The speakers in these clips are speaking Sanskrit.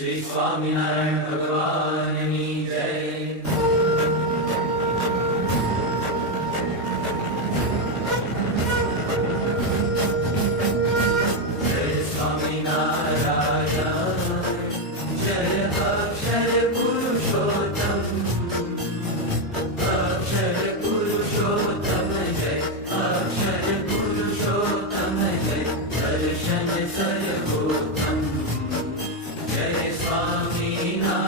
श्री स्वामीनारायण भगवान की जय। जय स्वामीनारायण, जय अक्षर पुरुषोत्तम, अक्षर पुरुषोत्तम जय, अक्षर पुरुषोत्तम जय, दर्शन सर्वोत्तम जय स्वामीनारायण।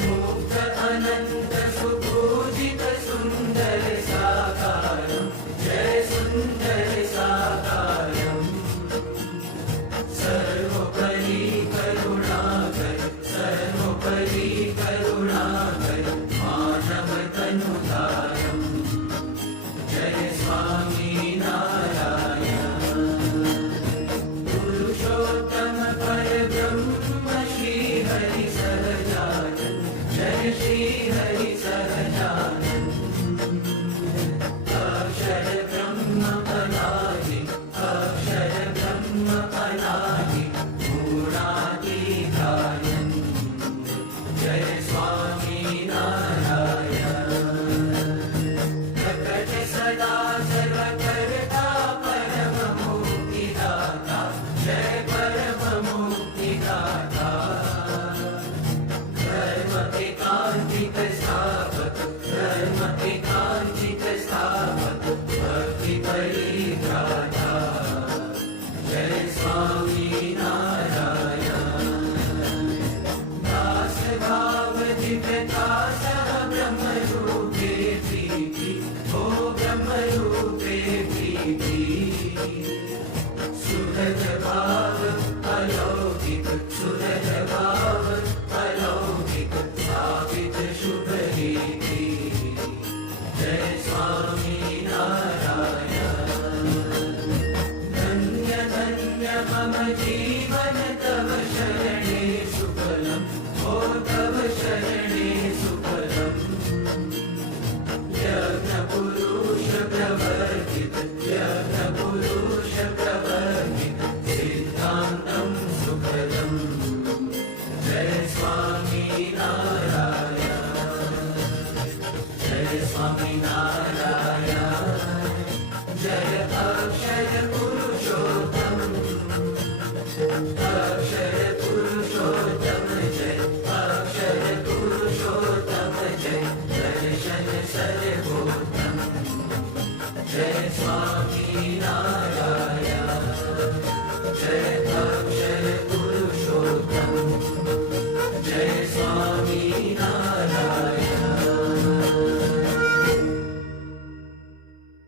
मुक्त अनंत सुपूजित सुंदर साकारं जय सुंदर साकारं, सर्वोपरि करुणाकर, सर्वोपरि करुणाकर, मानव तनुधारं जय स्वामीनारायण। पुरुषोत्तम परब्रह्म श्री हरि सहजानन जय श्री हरि सहजानन, अक्षर ब्रह्म अनादि, अक्षर ब्रह्म अनादि, गुणातीतानन जय स्वामीनारायण। प्रकट सदा सर्वकर्ता परम मुक्तिदाता जय परम मुक्तिदाता, धर्म एकांतिक स्थापक, धर्म एकांतिक स्थापक, भक्ति परित्राता जय स्वामीनारायण। दास भाव दिव्यता सह ब्रह्म रूपे प्रीति, ओ ब्रह्म रूपे प्रीति, सुरज भाव अलौकिक, सुरज भाव अलौकिक, स्थापित शुभ रीति जय स्वामीनारायण। धन्य धन्य मम जीवन तव शरणे सुफलम्, ओ तव शरणे सुफलम्, यज्ञ पुरुष प्रवर्तित, यज्ञ पुरुष प्रवर्तित, सिद्धान्तं सुखदं जय स्वामीनारायण। जय स्वामीनारायण, जय अक्षर पुरुषोत्तम, अक्षर पुरुषोत्तम जय, अक्षर पुरुषोत्तम जय, दर्शन सर्वोत्तम जय स्वामीनारायण। जय अक्षर पुरुषोत्तम जय स्वामीनारायण।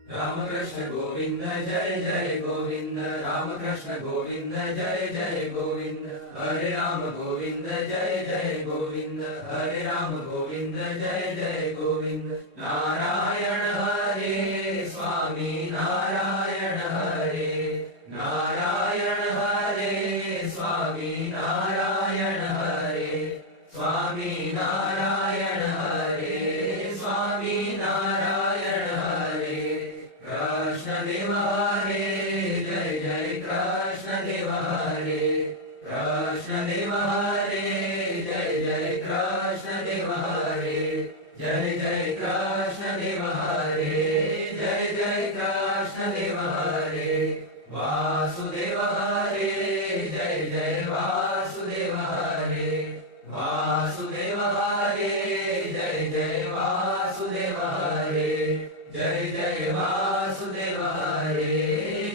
रामकृष्ण गोविंद जय जय गोविंद, रामकृष्ण गोविंद जय जय गोविंद, हरे राम गोविंद जय जय गोविंद, हरे राम गोविंद जय जय गोविंद, नारायण हरे स्वामी नारायण हरे, नारायण हरे स्वामी नारायण हरे, स्वामी नारायण हरे, स्वामी नारायण हरे, कृष्ण देव हरे जय जय कृष्ण देव हरे, कृष्ण देव हरे जय जय कृष्ण देव हरे, जय जय कृष्ण देव हरे, जय जय कृष्ण देव हरे, वासुदेव हरे जय जय वासुदेव हरे, वासुदेव हरे जय जय वासुदेव हरे, जय जय वासुदेव हरे,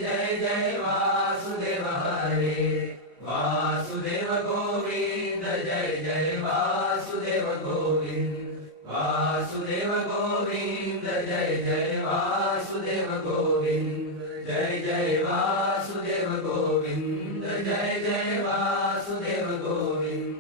जय जय वासुदेव हरे, वासुदेव गोविंद जय जय वासुदेव गोविंद, वासुदेव गोविंद जय जय वासुदेव गोविंद, जय जय वासुदेव गोविंद, जय जय वासुदेव गोविंद,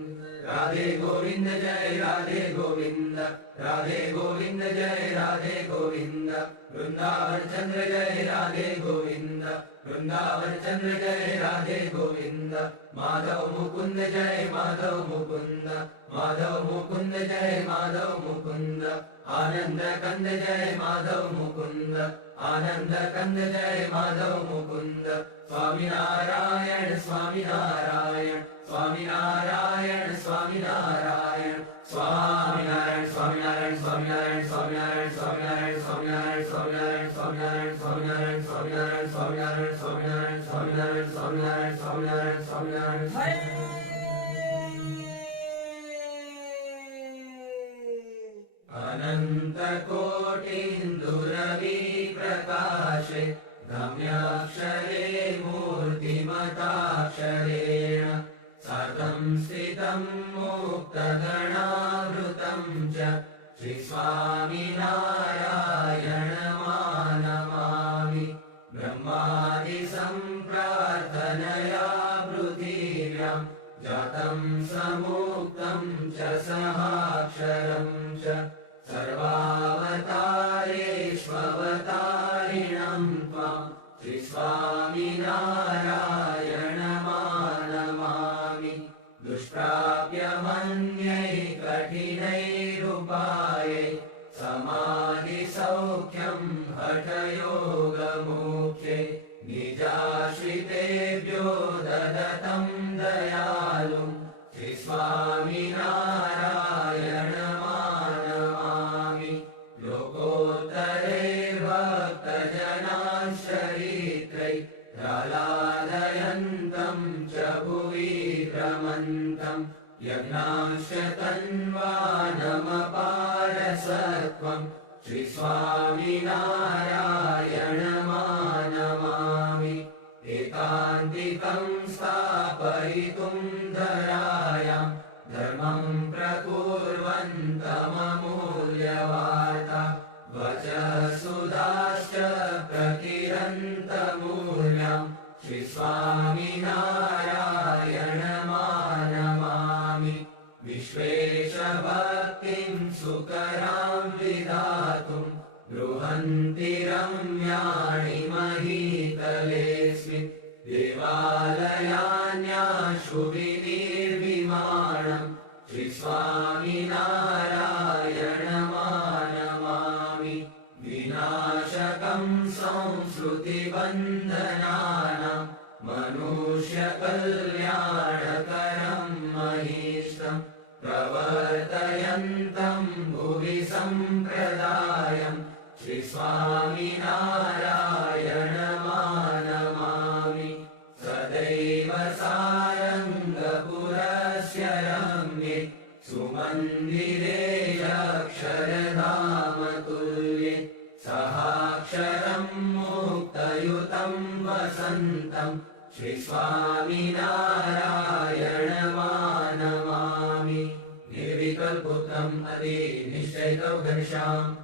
राधे गोविंद जय राधे गोविंद, राधे गोविंद जय राधे गोविंद, वृंदावन चंद्र जय राधे गोविंद, वृंदावन चंद्र जय राधे गोविंद, माधव मुकुंद जय माधव मुकुंद, माधव मुकुंद जय माधव मुकुंद, आनंद कंद जय माधव मुकुंद, आनंद कंद जय माधव मुकुंद, स्वामी नारायण स्वामी नारायण। स्वामिनारायण स्वामिनारायण स्वामिनारायण स्वामिनारायण स्वामिनारायण स्वामिनारायण स्वामिनारायण स्वामिनारायण स्वामिनारायण स्वामिनारायण स्वामिनारायण स्वामिनारायण स्वामिनारायण स्वामिनारायण स्वामिनारायण स्वामिनारायण स्वामिनारायण स्वामिनारायण अनंत कोटिन्दुरवि प्रकाशे गम्याक्षरे मूर्तिमताक्षरेण सार्धं स्थितं मुक्तगणावृतं च श्रीस्वामिनारायणमानमामि ब्रह्मादि सम्प्रार्थनया पृथिव्यां जातं समुक्तं च सहाक्षरं च सर्वावतारेष्ववतारिणं त्वां श्रीस्वामिनारायणमानमामि दुष्प्राप्य मन्यै कठिनैरुपायै समाधिसौख्यं हठयोगमुख्ये निजाश्रितेभ्यो ददतं दयालुं श्रीस्वामिनारायणमानमामि लोकोत्तरैर्भक्तजनाश्चरित्रै प्रह्लादयन्तं च भुवि भ्रमन्तं यज्ञांश्च तन्वानमपारसत्वं श्रीस्वामिनारायणमानमामि एकान्तिकं स्थापयितुं धरायां धर्मं प्रकुर्वन्तममूल्यवार्ता वचःसुधाश्च प्रकिरन्तमूल्यां श्रीस्वामिनारायणमानमामि विश्वेशभक्तिं सुकरां विधातुं बृहन्ति रम्याणि महीतलेऽस्मिन् देवालयान्याशु विनिर्विमाणं श्रीस्वामिनारायणमानमामि विनाशकं संस्कृतिबन्धनानां मनुष्यकल्याणकरं महीष्टं प्रवर्तयन्तं भुवि सम्प्रदायं श्रीस्वामिनारायणमानमामि सदैव सारङ्गपुरस्य रम्ये सुमन्दिरे अक्षरधामतुल्ये सहाक्षरं मुक्तयुतं वसन्तं श्रीस्वामिनारायणमानमामि निर्विकल्पुत्रम् अतिनिश्चयितौ घनश्याम्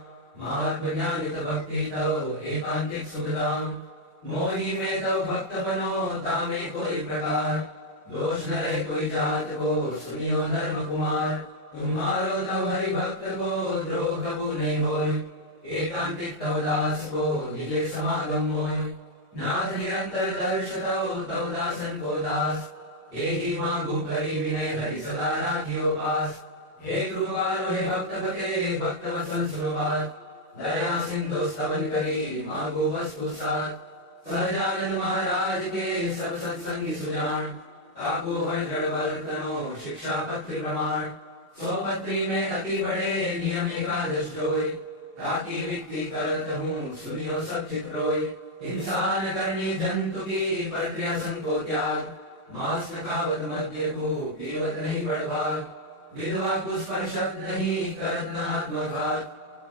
महात्मज्ञानितभक्तितौ एकान्तिक सुखदाम् मोही में तौ भक्त बनो तामे कोई प्रकार दोष न रहे कोई जात को सुनियो धर्म कुमार तुम्हारो तौ हरि भक्त को द्रोह कबू नहीं होय एकांतिक तौ दास को निजे समागम मोय नाथ निरंतर दर्श तौ दासन को दास एहि मांगू करी विनय हरि सदा राखियो पास हे गुरुवारो हे भक्त भके भक्त वसल सुरवात दया सिंधु स्तवन करी मांगू वस्तु साथ सहजानंद महाराज के सब सत्संगी सुजान ताकू है जड़बल तनो शिक्षा पत्र प्रमाण सौ पत्री में अति बड़े नियम एकादश जोय ताकि विक्ति करत हूँ सुनियो सब चित्रोय इंसान करनी जंतु की प्रक्रिया संको त्याग मांस न खावत मध्य को पीवत नहीं बढ़भाग विधवा को स्पर्शत नहीं करत न आत्मघात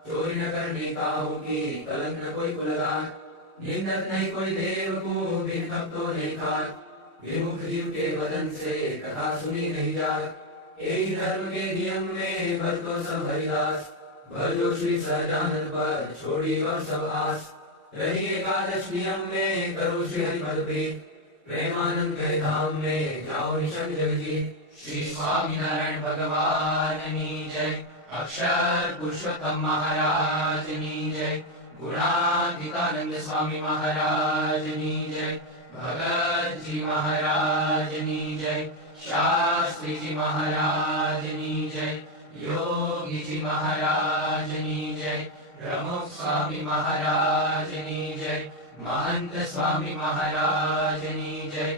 चोरी न करनी काहू की कलंक न कोई को लगा निंदत नहीं कोई देव को बिन कब तो नहीं खात विमुख जीव के वदन से कथा सुनी नहीं जात यही धर्म के नियम में भर तो सब हरिदास भजो श्री सहजानंद पर छोड़ी और सब आस रही एकादश नियम में करो श्री हरिपद प्रीत प्रेमानंद के धाम में जाओ निशंक जगजीत श्री स्वामिनारायण भगवान की जय अक्षर पुरुषोत्तम महाराज की जय गुणातीतानंद स्वामी महाराज की जय भगत जी महाराज की जय शास्त्री जी महाराज की जय योगी जी महाराज की जय प्रमुख स्वामी महाराज की जय महंत स्वामी महाराज की जय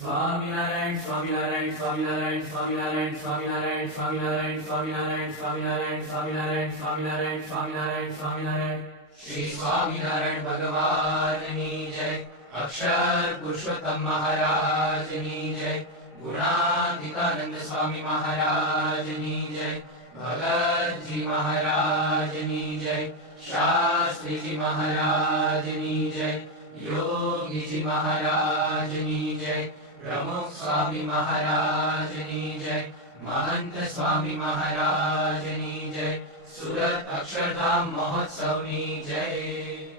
સ્વામિનારાયણ સ્વામિનારાયણ સ્વામિનારાયણ સ્વામિનારાયણ સ્વામિનારાયણ સ્વામિનારાયણ સ્વામિનારાયણ સ્વામિનારાયણ સ્વામિનારાયણ સ્વામિનારાયણ સ્વામિનારાયણ સ્વામિનારાયણ. શ્રી સ્વામિનારાયણ ભગવાનની જય. અક્ષર પુરુષોત્તમ મહારાજની જય. ગુણાતીતાનંદ સ્વામી મહારાજની જય. ભગતજી મહારાજની જય. શાસ્ત્રીજી મહારાજની જય. યોગીજી મહારાજની જય. પ્રમુખ સ્વામી મહારાજની જય. મહંત સ્વામી મહારાજની જય. સુરત અક્ષરધામ મહોત્સવની જય.